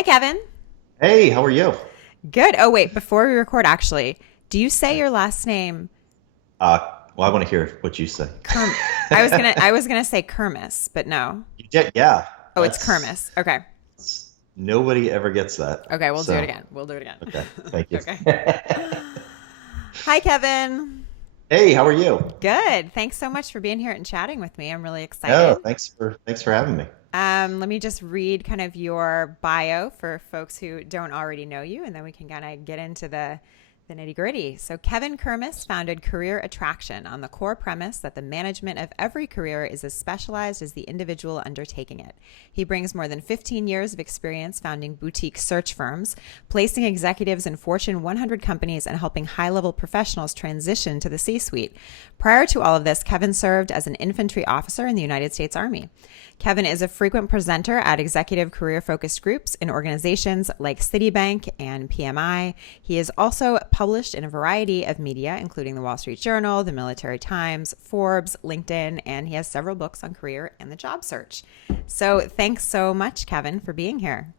Hi, Kevin. Hey, how are you? Good. Oh, wait, before we record, actually, do you say your last name Uh, well, I want to hear what you say. Kerm? I was gonna say Kermes, but no. Yeah, Oh, it's Kermes. Okay. nobody ever gets that. Okay, we'll do it So, again. We'll do it again. okay, thank you. Okay. Hi, Kevin. Hey, how are you? Good. Thanks so much for being here and chatting with me. I'm really Oh, excited. thanks for having me. Let me just read kind of your bio for folks who don't already know you, and then we can kind of get into the nitty gritty. So, Kevin Kermis founded Career Attraction on the core premise that the management of every career is as specialized as the individual undertaking it. He brings more than 15 years of experience founding boutique search firms, placing executives in Fortune 100 companies, and helping high level professionals transition to the C suite. Prior to all of this, Kevin served as an infantry officer in the United States Army. Kevin is a frequent presenter at executive career focused groups in organizations like Citibank and PMI. He is also published in a variety of media, including the Wall Street Journal, the Military Times, Forbes, LinkedIn, and he has several books on career and the job search. So thanks so much, Kevin, for being here.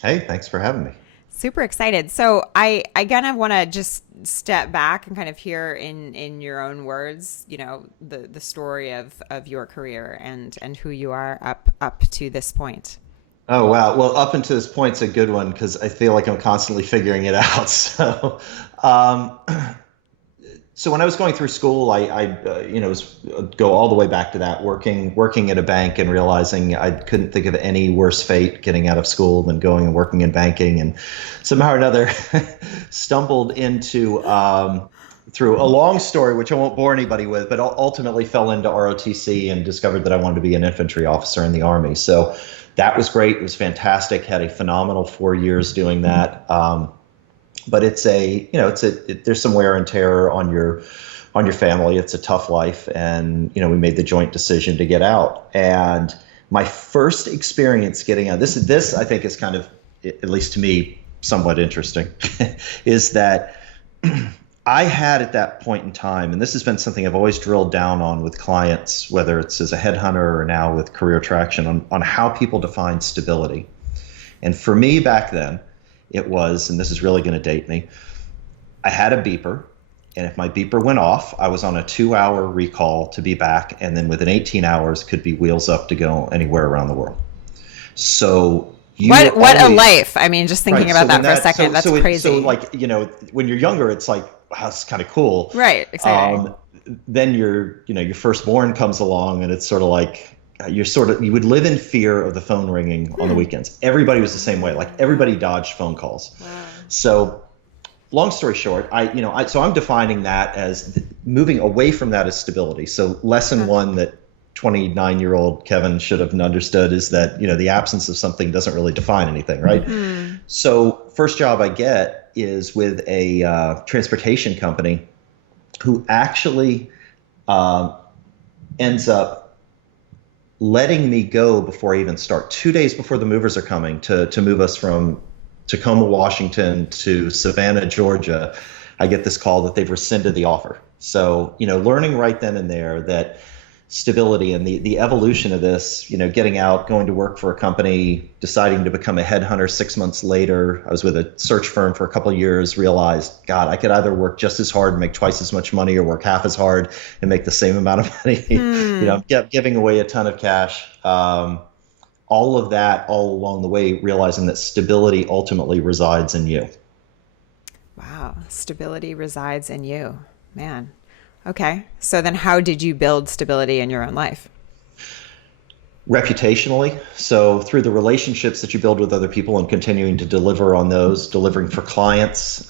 Hey, thanks for having me. Super excited. So I kind of want to just step back and kind of hear in your own words, the story of your career and who you are up to this point. Oh, wow. Well, up until this point's a good one because I feel like I'm constantly figuring it out. Um, So when I was going through school, go all the way back to that, working at a bank and realizing I couldn't think of any worse fate getting out of school than going and working in banking, and somehow or another stumbled into through a long story, which I won't bore anybody with, but ultimately fell into ROTC and discovered that I wanted to be an infantry officer in the Army. So that was great. It was fantastic. Had a phenomenal 4 years doing that. But there's some wear and tear on your family. It's a tough life, and we made the joint decision to get out. And my first experience getting out, this I think is kind of, at least to me, somewhat interesting, is that I had at that point in time, and this has been something I've always drilled down on with clients, whether it's as a headhunter or now with Career Traction, on how people define stability. And for me back then, it was, and this is really going to date me, I had a beeper, and if my beeper went off, I was on a 2-hour recall to be back, and then within 18 hours could be wheels up to go anywhere around the world. So you were What a always life. I mean, just thinking right. about So when that for a that, second, that's so crazy. like when you're younger, it's like, wow, it's kind of cool. Right. Exciting. Um, then your firstborn comes along, and it's sort of like you would live in fear of the phone ringing on the weekends. Everybody was the same way. Like everybody dodged phone calls. Wow. So long story short, so I'm defining that as moving away from that as stability. So lesson Huh. one that 29-year-old Kevin should have understood is that, the absence of something doesn't really define anything, right? Hmm. So first job I get is with a transportation company who actually uh, ends up letting me go before I even start. 2 days before the movers are coming to move us from Tacoma, Washington to Savannah, Georgia, I get this call that they've rescinded the offer. So, learning right then and there that stability and the evolution of this, getting out, going to work for a company, deciding to become a headhunter 6 months later. I was with a search firm for a couple of years, realized, God, I could either work just as hard and make twice as much money or work half as hard and make the same amount of money. Hmm. Giving away a ton of cash. All of that all along the way, realizing that stability ultimately resides in you. Wow. Stability resides in you. Man. Okay. So then how did you build stability in your own life? Reputationally, so through the relationships that you build with other people and continuing to deliver on those, delivering for clients,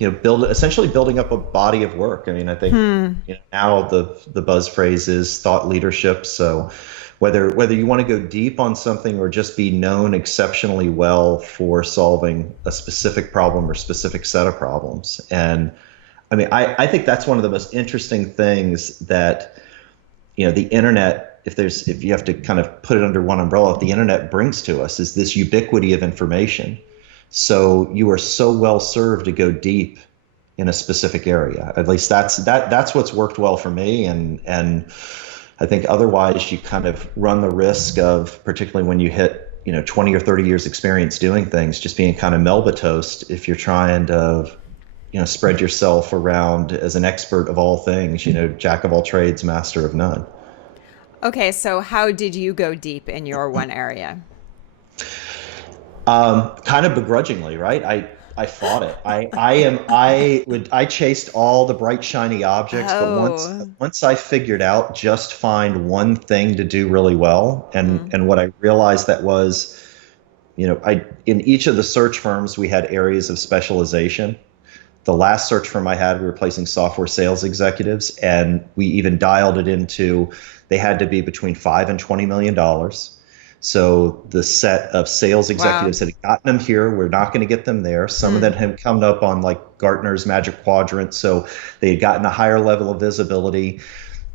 essentially building up a body of work. I mean, I think Hmm. now the buzz phrase is thought leadership. So whether you want to go deep on something or just be known exceptionally well for solving a specific problem or specific set of problems. And I mean, I think that's one of the most interesting things that, the internet, if you have to kind of put it under one umbrella, the internet brings to us is this ubiquity of information. So you are so well served to go deep in a specific area. At least that's what's worked well for me. And I think otherwise you kind of run the risk of, particularly when you hit 20 or 30 years experience doing things, just being kind of Melba toast if you're trying to, spread yourself around as an expert of all things, jack of all trades, master of none. Okay, so how did you go deep in your one area? Kind of begrudgingly, right? I fought it. I chased all the bright shiny objects, but Oh. once I figured out just find one thing to do really well, and what I realized that was, I in each of the search firms we had areas of specialization. The last search firm I had, we were placing software sales executives, and we even dialed it into they had to be between $5 and $20 million. So the set of sales Wow. executives that had gotten them here, we're not going to get them there. Some of them had come up on like Gartner's Magic Quadrant, so they had gotten a higher level of visibility.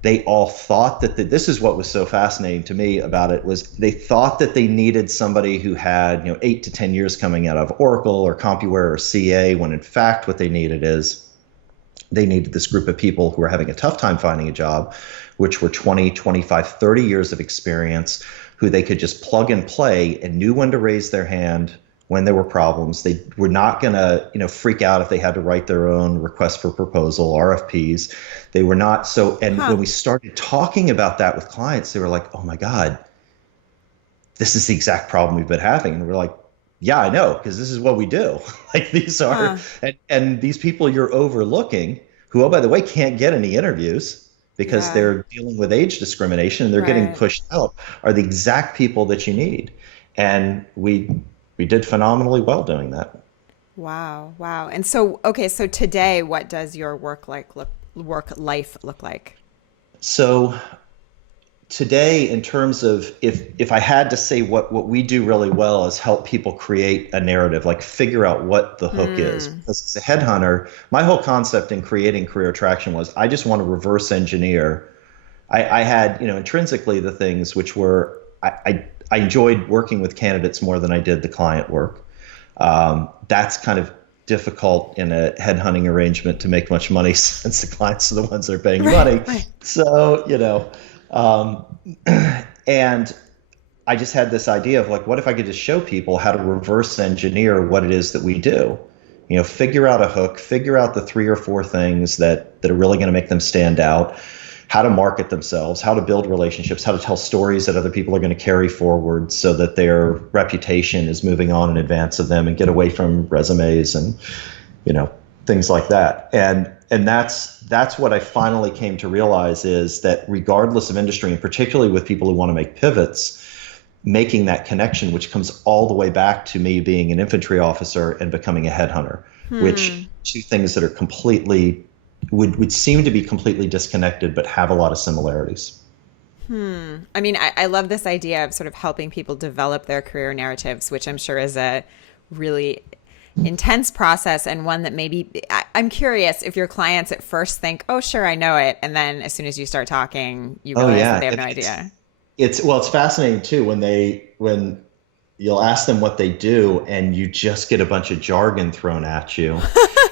They all thought that this is what was so fascinating to me about it was they thought that they needed somebody who had 8 to 10 years coming out of Oracle or CompuWare or CA, when in fact what they needed is they needed this group of people who were having a tough time finding a job, which were 20, 25, 30 years of experience, who they could just plug and play and knew when to raise their hand when there were problems. They were not going to, freak out if they had to write their own request for proposal, RFPs. They were not so. And Huh. when we started talking about that with clients, they were like, "Oh my God, this is the exact problem we've been having." And we're like, "Yeah, I know, because this is what we do." Like these are, Huh. and these people you're overlooking, who, oh, by the way, can't get any interviews because Yeah. they're dealing with age discrimination and they're getting Right. pushed out, are the exact people that you need. And we did phenomenally well doing that. Wow. Wow. And so, okay, so today, what does your work life look like? So today, in terms of if I had to say what we do really well is help people create a narrative, like figure out what the hook is. Hmm. Because as a headhunter, my whole concept in creating career attraction was I just want to reverse engineer. I had, intrinsically the things which were I enjoyed working with candidates more than I did the client work. That's kind of difficult in a headhunting arrangement to make much money since the clients are the ones that are paying you Right. money. Right. So, um, and I just had this idea of like, what if I could just show people how to reverse engineer what it is that we do? Figure out a hook, figure out the three or four things that are really going to make them stand out, how to market themselves, how to build relationships, how to tell stories that other people are going to carry forward so that their reputation is moving on in advance of them and get away from resumes and, you know, things like that. And that's what I finally came to realize is that regardless of industry, and particularly with people who want to make pivots, making that connection, which comes all the way back to me being an infantry officer and becoming a headhunter, Hmm. which two things that are completely would seem to be completely disconnected, but have a lot of similarities. I mean, I love this idea of sort of helping people develop their career narratives, which I'm sure is a really intense process and one that maybe I'm curious if your clients at first think, oh, sure, I know it. And then as soon as you start talking, you Oh realize that yeah, they have no and idea. it's fascinating too when you'll ask them what they do and you just get a bunch of jargon thrown at you,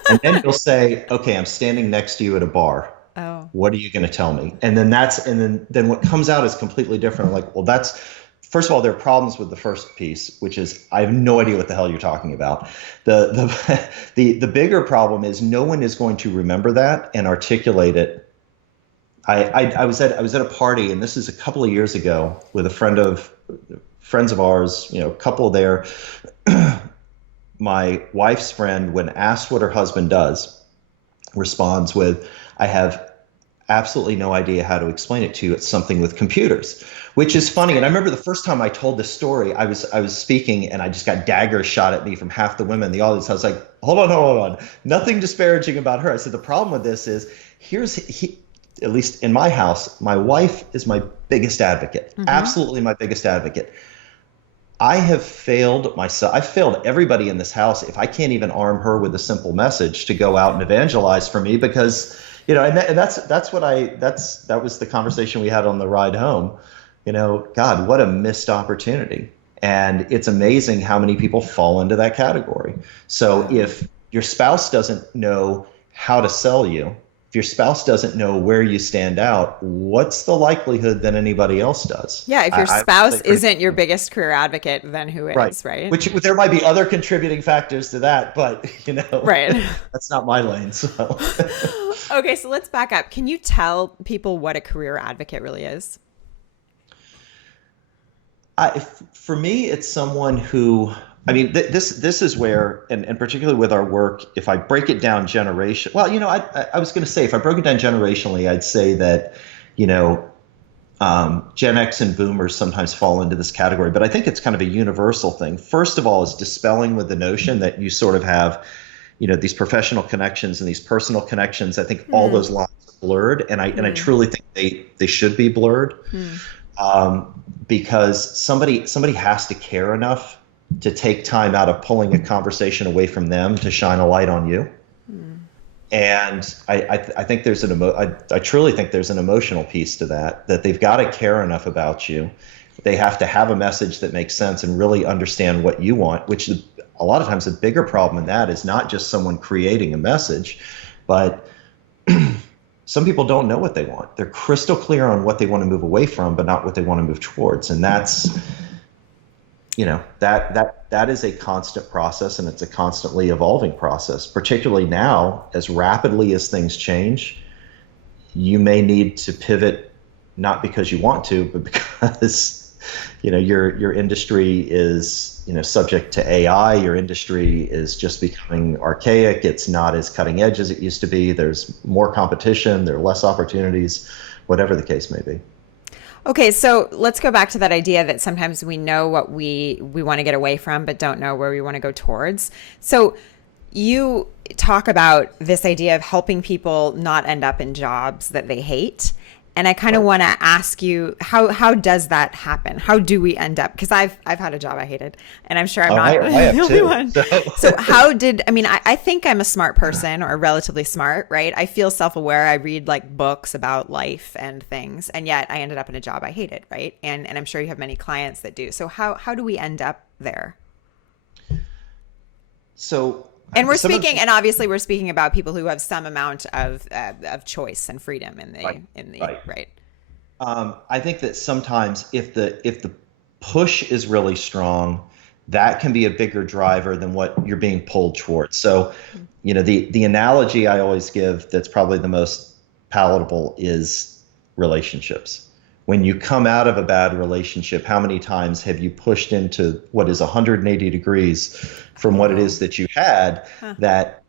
and then you'll say, "Okay, I'm standing next to you at a bar. Oh. What are you going to tell me?" And then what comes out is completely different. I'm like, well, that's first of all, there are problems with the first piece, which is I have no idea what the hell you're talking about. The the bigger problem is no one is going to remember that and articulate it. I was at a party, and this is a couple of years ago with a friends of ours, a couple there. My wife's friend, when asked what her husband does, responds with, "I have absolutely no idea how to explain it to you. It's something with computers," which is That's funny. And I great. remember the first time I told this story, I was speaking and I just got daggers shot at me from half the women in the audience. I was like, hold on, nothing disparaging about her. I said the problem with this is at least in my house, my wife is my biggest advocate, Mm-hmm. absolutely my biggest advocate. I have failed myself. I've failed everybody in this house if I can't even arm her with a simple message to go out and evangelize for me because, that was the conversation we had on the ride home. God, what a missed opportunity. And it's amazing how many people fall into that category. So Wow. if your spouse doesn't know how to sell you, if your spouse doesn't know where you stand out, what's the likelihood that anybody else does? Yeah, if your I would spouse say pretty isn't your biggest career advocate, then who right. is, right? Which there might be other contributing factors to that, but Right. that's not my lane. So Okay, so let's back up. Can you tell people what a career advocate really is? for me, it's someone who, I mean, this is where, and particularly with our work, if I break it down generation, well, I was going to say, if I broke it down generationally, I'd say that, you know, Gen X and Boomers sometimes fall into this category, but I think it's kind of a universal thing. First of all, is dispelling with the notion that you sort of have, these professional connections and these personal connections. I think all those lines are blurred, and I truly think they should be blurred, because somebody has to care enough to take time out of pulling a conversation away from them to shine a light on you. And I think there's I truly think there's an emotional piece to that they've got to care enough about you. They have to have a message that makes sense and really understand what you want, which a lot of times the bigger problem in that is not just someone creating a message, but some people don't know what they want. They're crystal clear on what they want to move away from, but not what they want to move towards. And that's, that is a constant process, and it's a constantly evolving process, particularly now as rapidly as things change. You may need to pivot, not because you want to, but because your industry is subject to AI. Your industry is just becoming archaic. It's not as cutting edge as it used to be. There's more competition. There are less opportunities, whatever the case may be. Okay, so let's go back to that idea that sometimes we know what we want to get away from, but don't know where we want to go towards. So you talk about this idea of helping people not end up in jobs that they hate. And I kind of want to ask you, how does that happen? How do we end up? Because I've had a job I hated, and I'm sure I'm not the only one. So I think I'm a smart person, or relatively smart, right? I feel self-aware. I read like books about life and things, and yet I ended up in a job I hated, right? And I'm sure you have many clients that do. So how do we end up there? And obviously we're speaking about people who have some amount of choice and freedom right. I think that sometimes if the push is really strong, that can be a bigger driver than what you're being pulled towards. So, the analogy I always give that's probably the most palatable is relationships. When you come out of a bad relationship, how many times have you pushed into what is 180 degrees from what it is that you had that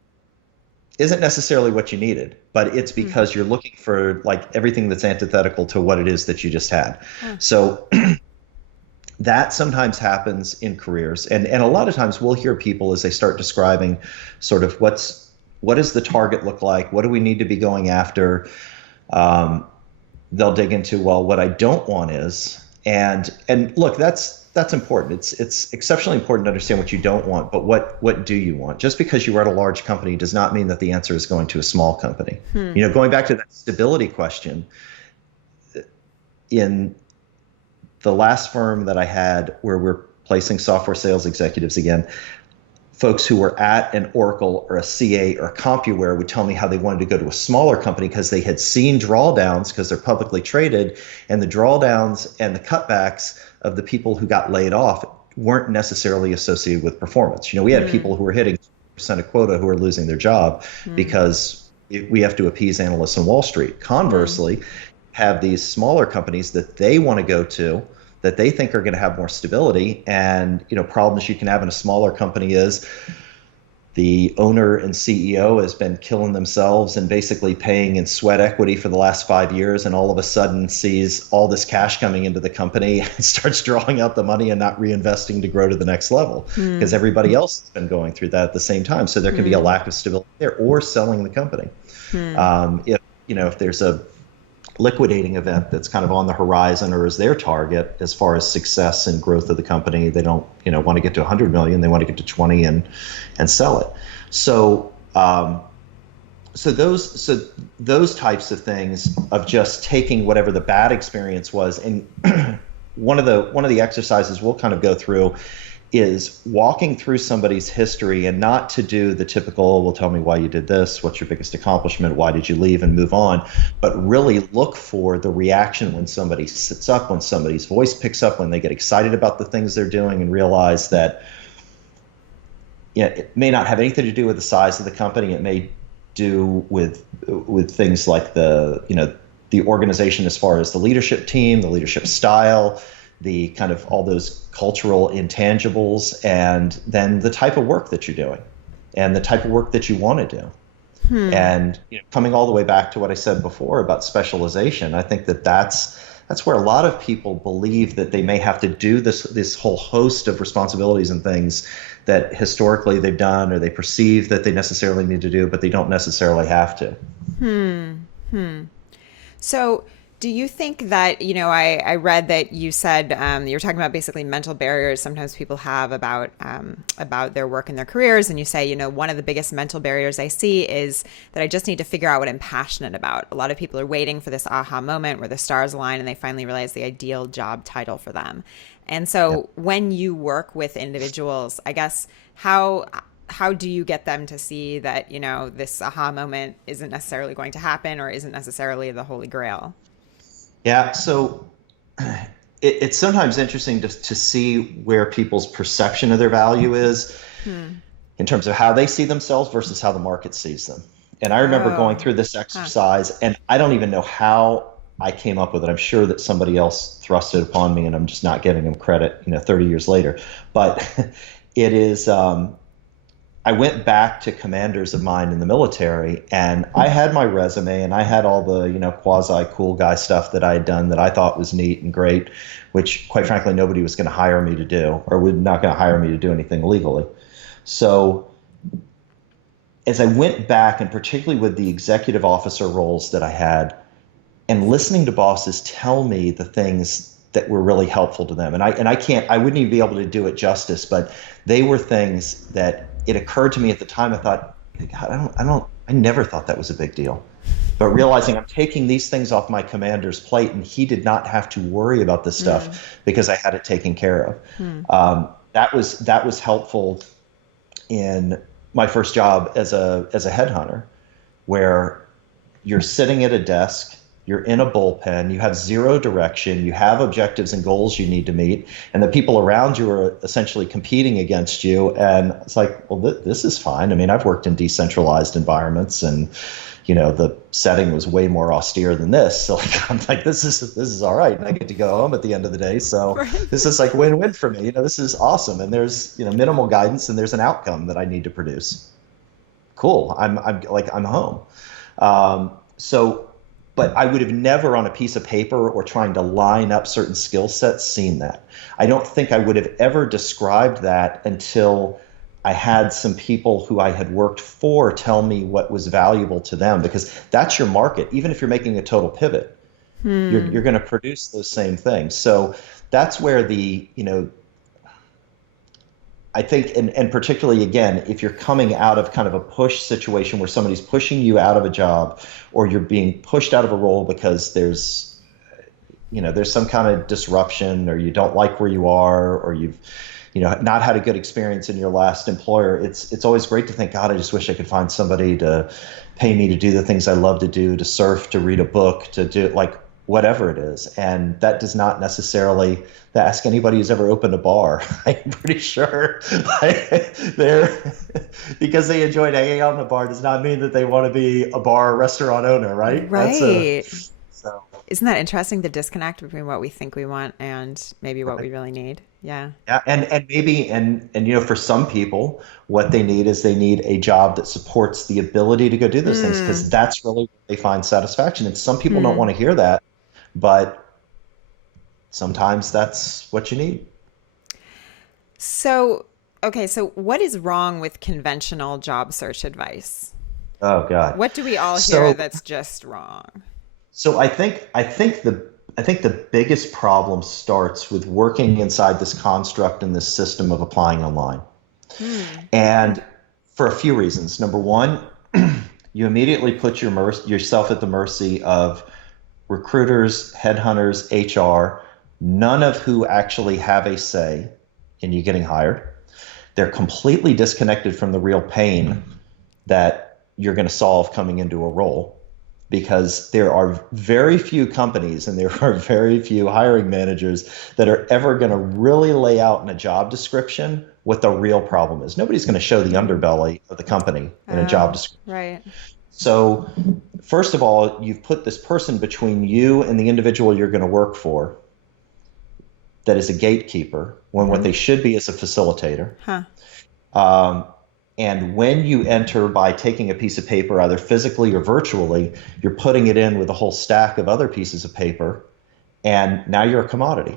isn't necessarily what you needed, but it's because you're looking for like everything that's antithetical to what it is that you just had. So that sometimes happens in careers. And a lot of times we'll hear people as they start describing sort of what does the target look like? What do we need to be going after? They'll dig into, well, what I don't want is, and look, that's important. It's exceptionally important to understand what you don't want, but what do you want? Just because you are at a large company does not mean that the answer is going to a small company. Going back to that stability question, in the last firm that I had where we're placing software sales executives again, folks who were at an Oracle or a CA or a CompuWare would tell me how they wanted to go to a smaller company because they had seen drawdowns because they're publicly traded, and the drawdowns and the cutbacks of the people who got laid off weren't necessarily associated with performance. We had people who were hitting 2% of quota who were losing their job because we have to appease analysts on Wall Street. Conversely, have these smaller companies that they want to go to that they think are going to have more stability. And, problems you can have in a smaller company is the owner and CEO has been killing themselves and basically paying in sweat equity for the last 5 years, and all of a sudden sees all this cash coming into the company and starts drawing out the money and not reinvesting to grow to the next level because everybody else has been going through that at the same time. So there can be a lack of stability there, or selling the company. If there's a liquidating event that's kind of on the horizon or is their target as far as success and growth of the company, they don't want to get to 100 million, they want to get to 20 and sell it. So those types of things of just taking whatever the bad experience was, and one of the exercises we'll kind of go through is walking through somebody's history and not to do the typical, well, tell me why you did this, what's your biggest accomplishment, why did you leave, and move on, but really look for the reaction when somebody sits up, when somebody's voice picks up, when they get excited about the things they're doing and realize that it may not have anything to do with the size of the company. It may do with things like the organization as far as the leadership team, the leadership style, the kind of all those cultural intangibles, and then the type of work that you're doing and the type of work that you want to do. And coming all the way back to what I said before about specialization, I think that's where a lot of people believe that they may have to do this whole host of responsibilities and things that historically they've done or they perceive that they necessarily need to do, but they don't necessarily have to. So do you think that, I read that you said you were talking about basically mental barriers sometimes people have about their work and their careers. And you say, one of the biggest mental barriers I see is that I just need to figure out what I'm passionate about. A lot of people are waiting for this aha moment where the stars align and they finally realize the ideal job title for them. And so when you work with individuals, I guess, how do you get them to see that, this aha moment isn't necessarily going to happen or isn't necessarily the holy grail? Yeah, so it's sometimes interesting to see where people's perception of their value is in terms of how they see themselves versus how the market sees them. And I remember going through this exercise, and I don't even know how I came up with it. I'm sure that somebody else thrust it upon me, and I'm just not giving them credit, 30 years later. But it is, I went back to commanders of mine in the military, and I had my resume and I had all the, quasi cool guy stuff that I had done that I thought was neat and great, which quite frankly, nobody was going to hire me to do, or was not going to hire me to do anything legally. So as I went back, and particularly with the executive officer roles that I had, and listening to bosses tell me the things that were really helpful to them. And I wouldn't even be able to do it justice, but they were things that it occurred to me at the time. I thought, God, I never thought that was a big deal. But realizing I'm taking these things off my commander's plate, and he did not have to worry about this stuff because I had it taken care of. That was helpful in my first job as a headhunter, where you're sitting at a desk, you're in a bullpen, you have zero direction, you have objectives and goals you need to meet, and the people around you are essentially competing against you. And it's like, well, this is fine. I mean, I've worked in decentralized environments, and the setting was way more austere than this. So I'm like, this is all right, and I get to go home at the end of the day. So this is like win-win for me. This is awesome, and there's minimal guidance, and there's an outcome that I need to produce. Cool. I'm home. But I would have never on a piece of paper or trying to line up certain skill sets seen that. I don't think I would have ever described that until I had some people who I had worked for tell me what was valuable to them, because that's your market. Even if you're making a total pivot, you're going to produce those same things. So that's where I think, and particularly, again, if you're coming out of kind of a push situation where somebody's pushing you out of a job, or you're being pushed out of a role because there's some kind of disruption, or you don't like where you are, or you've not had a good experience in your last employer, it's always great to think, God, I just wish I could find somebody to pay me to do the things I love to do, to surf, to read a book, to do whatever it is. And that does not necessarily, to ask anybody who's ever opened a bar, I'm pretty sure because they enjoyed hanging out in a bar does not mean that they want to be a bar or restaurant owner, right? Right. Isn't that interesting, the disconnect between what we think we want and maybe what we really need? Yeah. Yeah, and maybe for some people, what they need is they need a job that supports the ability to go do those things, because that's really where they find satisfaction. And some people don't want to hear that, but sometimes that's what you need. So, okay, so what is wrong with conventional job search advice? Oh God. What do we all hear that's just wrong? So I think the biggest problem starts with working inside this construct and this system of applying online. And for a few reasons. Number one, you immediately put yourself at the mercy of recruiters, headhunters, HR, none of who actually have a say in you getting hired. They're completely disconnected from the real pain that you're going to solve coming into a role, because there are very few companies and there are very few hiring managers that are ever going to really lay out in a job description what the real problem is. Nobody's going to show the underbelly of the company in a job Oh, description. right. So, first of all, you've put this person between you and the individual you're going to work for that is a gatekeeper, when what they should be is a facilitator. Huh. Um, and when you enter by taking a piece of paper, either physically or virtually, you're putting it in with a whole stack of other pieces of paper, and now you're a commodity.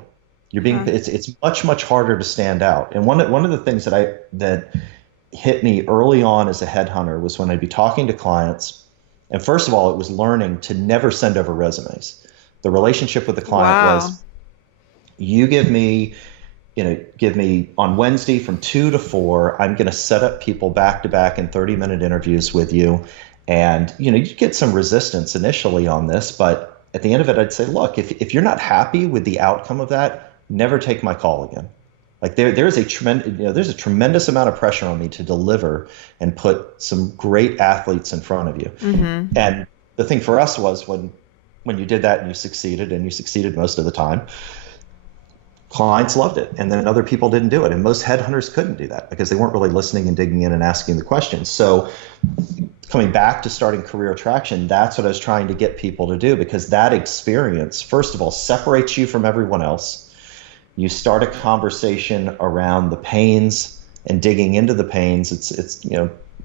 You're being Huh. it's much harder to stand out. And one of the things that hit me early on as a headhunter was when I'd be talking to clients, and first of all, it was learning to never send over resumes. The relationship with the client Wow. was, you give me on Wednesday from 2 to 4, I'm going to set up people back to back in 30-minute interviews with you. And, you get some resistance initially on this, but at the end of it, I'd say, look, if you're not happy with the outcome of that, never take my call again. Like there's a tremendous amount of pressure on me to deliver and put some great athletes in front of you. Mm-hmm. And the thing for us was when you did that and you succeeded most of the time, clients loved it, and then other people didn't do it, and most headhunters couldn't do that because they weren't really listening and digging in and asking the questions. So coming back to starting career attraction, that's what I was trying to get people to do, because that experience, first of all, separates you from everyone else. You start a conversation around the pains and digging into the pains. It's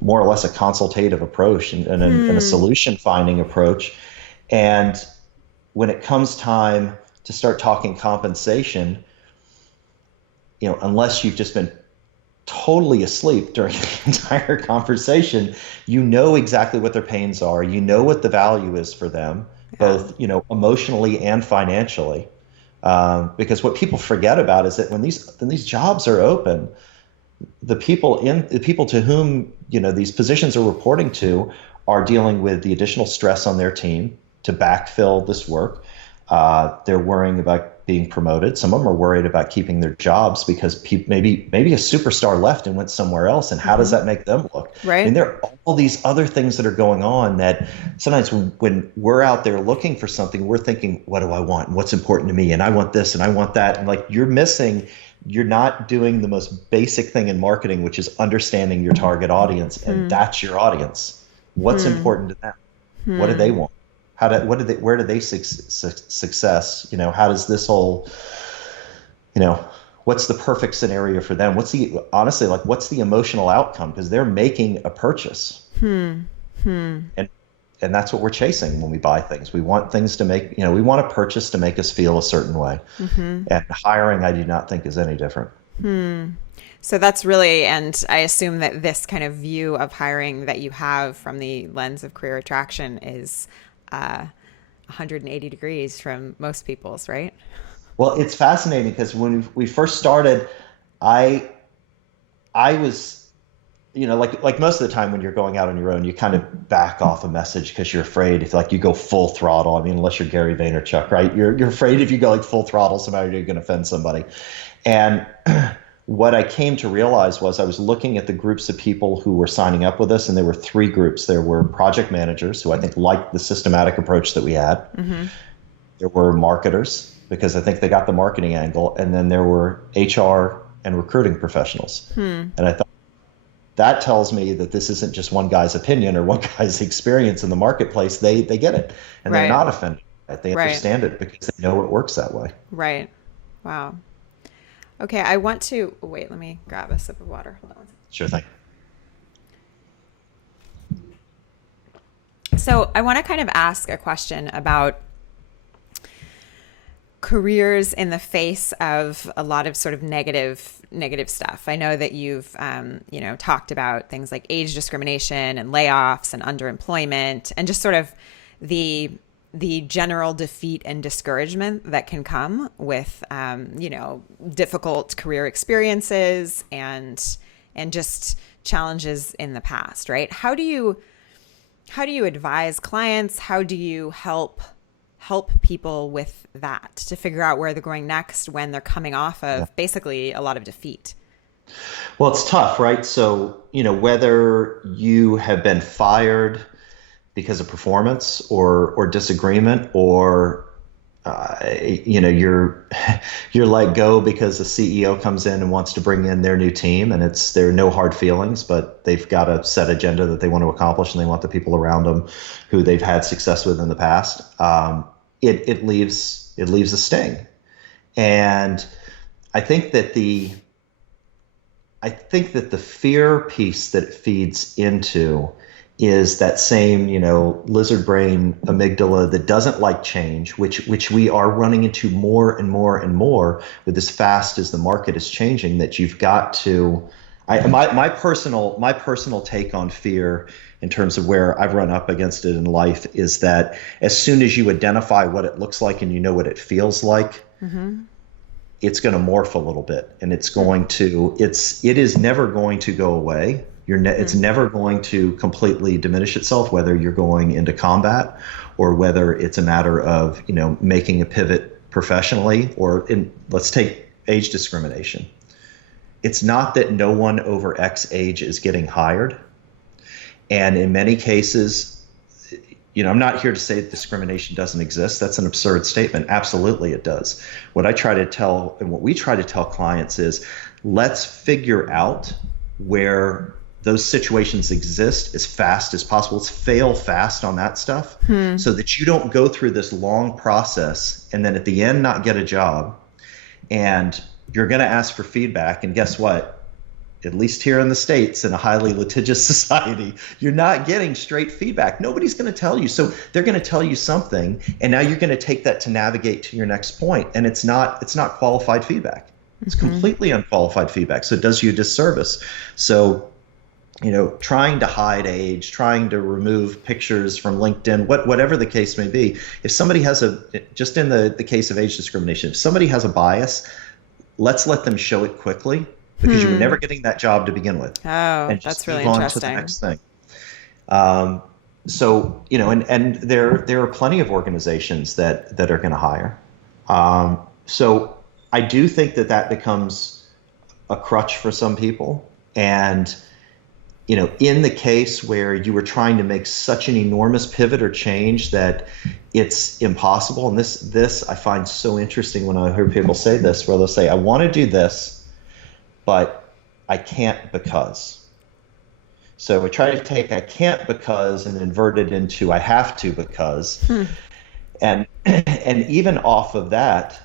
more or less a consultative approach and a solution finding approach. And when it comes time to start talking compensation, unless you've just been totally asleep during the entire conversation, you know exactly what their pains are. You know what the value is for them, both emotionally and financially. Because what people forget about is that when these jobs are open, the people to whom these positions are reporting to are dealing with the additional stress on their team to backfill this work. They're worrying about being promoted. Some of them are worried about keeping their jobs because maybe a superstar left and went somewhere else. And how does that make them look? I Right. mean, there are all these other things that are going on that sometimes when we're out there looking for something, we're thinking, what do I want? And what's important to me? And I want this and I want that. And like you're not doing the most basic thing in marketing, which is understanding your target audience. And that's your audience. What's important to them? What do they want? Where do they success? How does this whole, what's the perfect scenario for them? What's the emotional outcome? Because they're making a purchase. And that's what we're chasing when we buy things. We want things to make, we want a purchase to make us feel a certain way. And hiring, I do not think is any different. So that's really, and I assume that this kind of view of hiring that you have from the lens of career attraction is 180 degrees from most people's, right? Well, it's fascinating because when we first started, I was, like most of the time when you're going out on your own, you kind of back off a message because you're afraid if you go full throttle. I mean, unless you're Gary Vaynerchuk, right? You're afraid if you go like full throttle, somehow you're going to offend somebody. And what I came to realize was I was looking at the groups of people who were signing up with us, and there were three groups. There were project managers who I think liked the systematic approach that we had. There were marketers because I think they got the marketing angle, and then there were HR and recruiting professionals. And I thought that tells me that this isn't just one guy's opinion or one guy's experience in the marketplace. They get it, and they're not offended. They understand it because they know it works that way. Right. Wow. Okay, I want to wait. Let me grab a sip of water. Hold on one Sure thing. second. So I want to kind of ask a question about careers in the face of a lot of sort of negative stuff. I know that you've talked about things like age discrimination and layoffs and underemployment and just sort of the general defeat and discouragement that can come with difficult career experiences and just challenges in the past, right? How do you advise clients? How do you help help people with that to figure out where they're going next when they're coming off Yeah. of basically a lot of defeat? Well, it's tough, right? So, whether you have been fired because of performance or disagreement, or you're you're let go because the CEO comes in and wants to bring in their new team, and there are no hard feelings, but they've got a set agenda that they want to accomplish, and they want the people around them who they've had success with in the past. It leaves a sting, and I think that the I think that the fear piece that it feeds into is that same, lizard brain amygdala that doesn't like change, which we are running into more and more and more with as fast as the market is changing, that you've got to. My personal take on fear, in terms of where I've run up against it in life, is that as soon as you identify what it looks like and you know what it feels like, it's going to morph a little bit, and it is never going to go away. It's never going to completely diminish itself, whether you're going into combat or whether it's a matter of, making a pivot professionally, or let's take age discrimination. It's not that no one over X age is getting hired. And in many cases, I'm not here to say that discrimination doesn't exist. That's an absurd statement. Absolutely it does. What we try to tell clients is, let's figure out where those situations exist as fast as possible. Let's fail fast on that stuff, so that you don't go through this long process and then at the end not get a job. And you're going to ask for feedback. And guess what? At least here in the States, in a highly litigious society, you're not getting straight feedback. Nobody's going to tell you. So they're going to tell you something, and now you're going to take that to navigate to your next point. And it's not qualified feedback. It's completely unqualified feedback. So it does you a disservice. So, trying to hide age, trying to remove pictures from LinkedIn, whatever the case may be, if somebody has just in the case of age discrimination, if somebody has a bias, let's let them show it quickly, because you were never getting that job to begin with. Oh, and just that's really move on interesting. to the next thing. So, and there are plenty of organizations that are going to hire. So I do think that becomes a crutch for some people. And, in the case where you were trying to make such an enormous pivot or change that it's impossible. And this I find so interesting when I hear people say this, where they'll say, I want to do this, but I can't because. So we try to take I can't because and invert it into I have to because. And even off of that,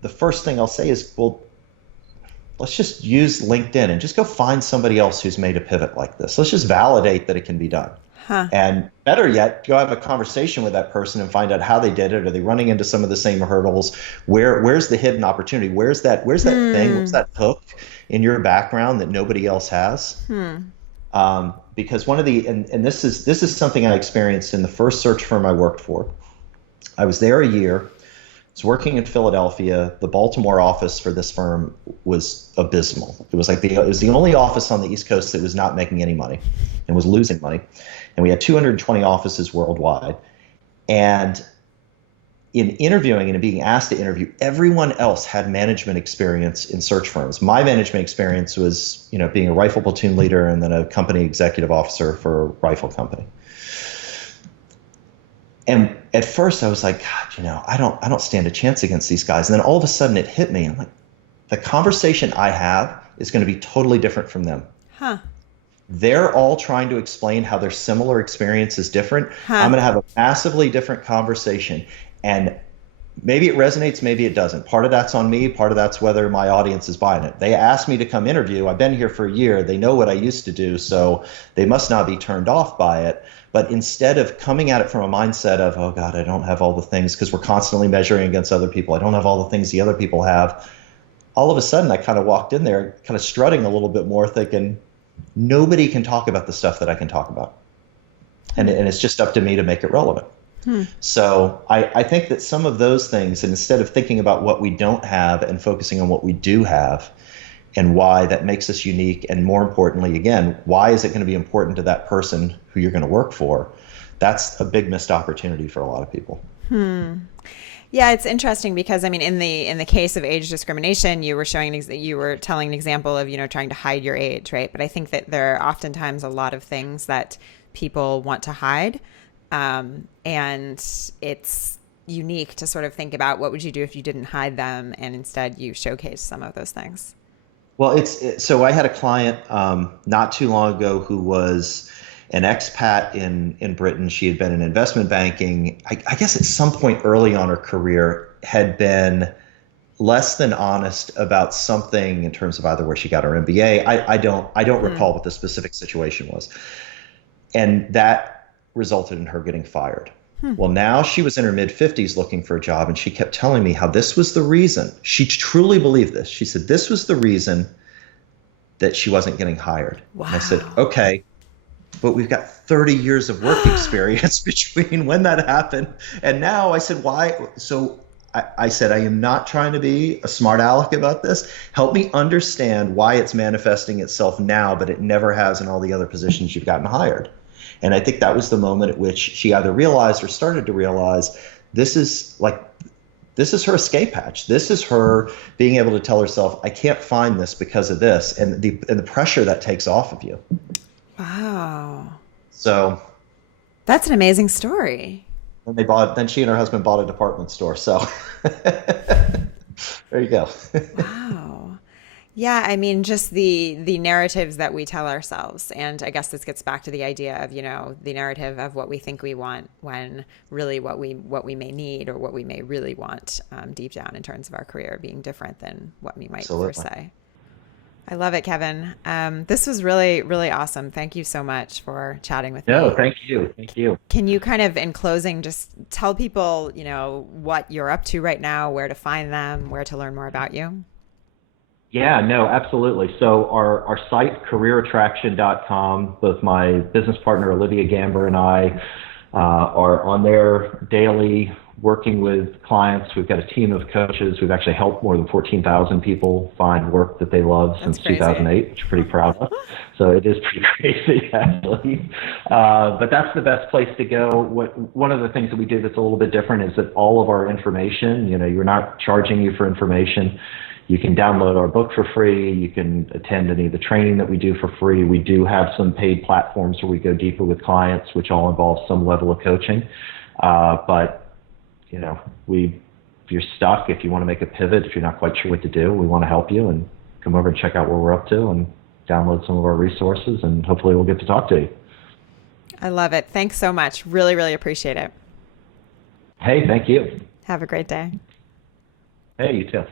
the first thing I'll say is, well, let's just use LinkedIn and just go find somebody else who's made a pivot like this. Let's just validate that it can be done. And better yet, go have a conversation with that person and find out how they did it. Are they running into some of the same hurdles? Where's the hidden opportunity? Where's that thing? Where's that hook in your background that nobody else has? Because one of the and this is something I experienced in the first search firm I worked for. I was there a year. I was working in Philadelphia. The Baltimore office for this firm was abysmal. It was the only office on the East Coast that was not making any money and was losing money. And we had 220 offices worldwide. And in interviewing and being asked to interview, everyone else had management experience in search firms. My management experience was, being a rifle platoon leader and then a company executive officer for a rifle company. And at first I was like, God, I don't stand a chance against these guys. And then all of a sudden it hit me. I'm like, the conversation I have is going to be totally different from them. They're all trying to explain how their similar experience is different. I'm going to have a massively different conversation. And maybe it resonates, maybe it doesn't. Part of that's on me. Part of that's whether my audience is buying it. They asked me to come interview. I've been here for a year. They know what I used to do, so they must not be turned off by it. But instead of coming at it from a mindset of, oh God, I don't have all the things, because we're constantly measuring against other people. I don't have all the things the other people have. All of a sudden, I kind of walked in there kind of strutting a little bit more, thinking, nobody can talk about the stuff that I can talk about. And it's just up to me to make it relevant. So I think that some of those things, and instead of thinking about what we don't have and focusing on what we do have and why that makes us unique, and more importantly, again, why is it going to be important to that person who you're going to work for, that's a big missed opportunity for a lot of people. Yeah, it's interesting because I mean, in the case of age discrimination, you were you were telling an example of trying to hide your age, right? But I think that there are oftentimes a lot of things that people want to hide, and it's unique to sort of think about what would you do if you didn't hide them, and instead you showcase some of those things. Well, so I had a client not too long ago who was an expat in Britain. She had been in investment banking. I guess at some point early on her career had been less than honest about something in terms of either where she got her MBA. I don't recall what the specific situation was, and that resulted in her getting fired. Well, now she was in her mid 50s looking for a job, and she kept telling me how this was the reason. She truly believed this. She said this was the reason that she wasn't getting hired. And I said, Wow. okay, but we've got 30 years of work experience between when that happened and now. I said, why? So I said, I am not trying to be a smart aleck about this. Help me understand why it's manifesting itself now, but it never has in all the other positions you've gotten hired. And I think that was the moment at which she either realized or started to realize this is like, this is her escape hatch. This is her being able to tell herself, I can't find this because of this, and the pressure that takes off of you. Wow. So That's an amazing story. then she and her husband bought a department store. So there you go. Wow. Yeah, I mean, just the narratives that we tell ourselves, and I guess this gets back to the idea of the narrative of what we think we want when really what we may need or what we may really want deep down in terms of our career being different than what we might first Absolutely. say. I love it, Kevin. This was really really awesome. Thank you so much for chatting with No, me. thank you. Thank you. Can you kind of in closing just tell people what you're up to right now, where to find them, where to learn more about you? Yeah, no, absolutely. So our site, careerattraction.com, both my business partner, Olivia Gamber, and I are on there daily working with clients. We've got a team of coaches. We've actually helped more than 14,000 people find work that they love That's since crazy. 2008, which I'm pretty proud of. So it is pretty crazy, actually. But that's the best place to go. One of the things that we do that's a little bit different is that all of our information, you're not charging you for information. You can download our book for free. You can attend any of the training that we do for free. We do have some paid platforms where we go deeper with clients, which all involve some level of coaching. But if you're stuck, if you want to make a pivot, if you're not quite sure what to do, we want to help you, and come over and check out what we're up to and download some of our resources, and hopefully we'll get to talk to you. I love it. Thanks so much. Really, really appreciate it. Hey, thank you. Have a great day. Hey, you too.